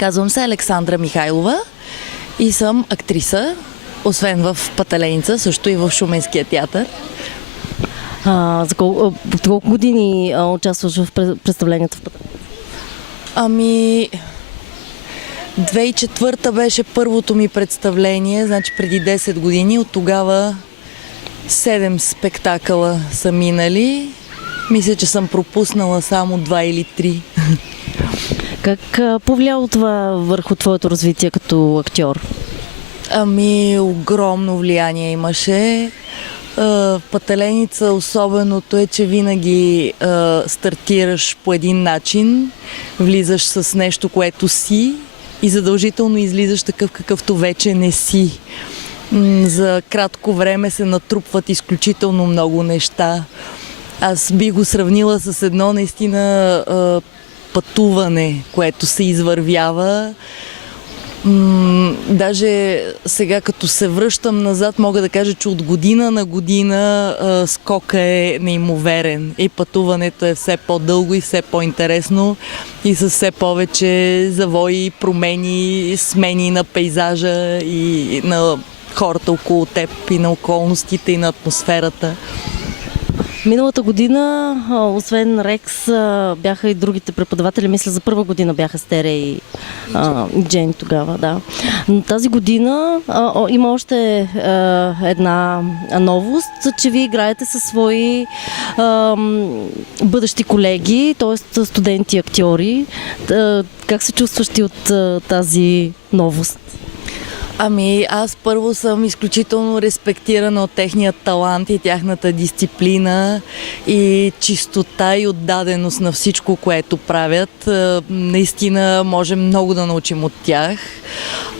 Казвам се Александра Михайлова и съм актриса, освен в Пателеница, също и в Шуменския театър. За колко години участваш в представлението в Пателеница? Ами, 2004 беше първото ми представление, значи преди 10 години. От тогава 7 спектакъла са минали. Мисля, че съм пропуснала само 2 или 3. Как повлияло това върху твоето развитие като актьор? Ами, огромно влияние имаше. В Пателеница особеното е, че винаги стартираш по един начин, влизаш с нещо, което си и задължително излизаш такъв, какъвто вече не си. За кратко време се натрупват изключително много неща. Аз би го сравнила с едно наистина пътуване, което се извървява. Даже сега, като се връщам назад, мога да кажа, че от година на година скока е неимоверен и пътуването е все по-дълго и все по-интересно и с все повече завои, промени, смени на пейзажа и на хората около теб, и на околностите, и на атмосферата. Миналата година, освен Рекс, бяха и другите преподаватели. Мисля, за първа година бяха Стере и Джейн тогава, да. Но тази година има още една новост, че вие играете със свои бъдещи колеги, т.е. студенти, актьори. Как се чувстваш ти от тази новост? Ами, аз първо съм изключително респектирана от техния талант и тяхната дисциплина и чистота и отдаденост на всичко, което правят. Наистина можем много да научим от тях.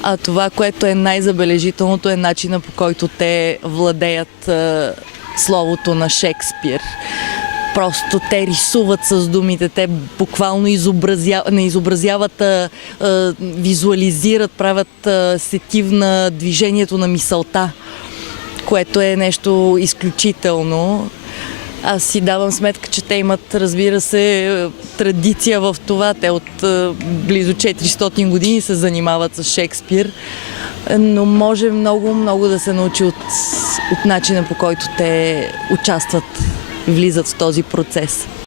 А това, което е най-забележителното, е начина, по който те владеят словото на Шекспир. Просто те рисуват с думите, те буквално не изобразяват, визуализират, правят сетивна движението на мисълта, което е нещо изключително. Аз си давам сметка, че те имат, разбира се, традиция в това. Те от близо 400 години се занимават с Шекспир, но може много да се научи от начина, по който те участват, влизат в този процес.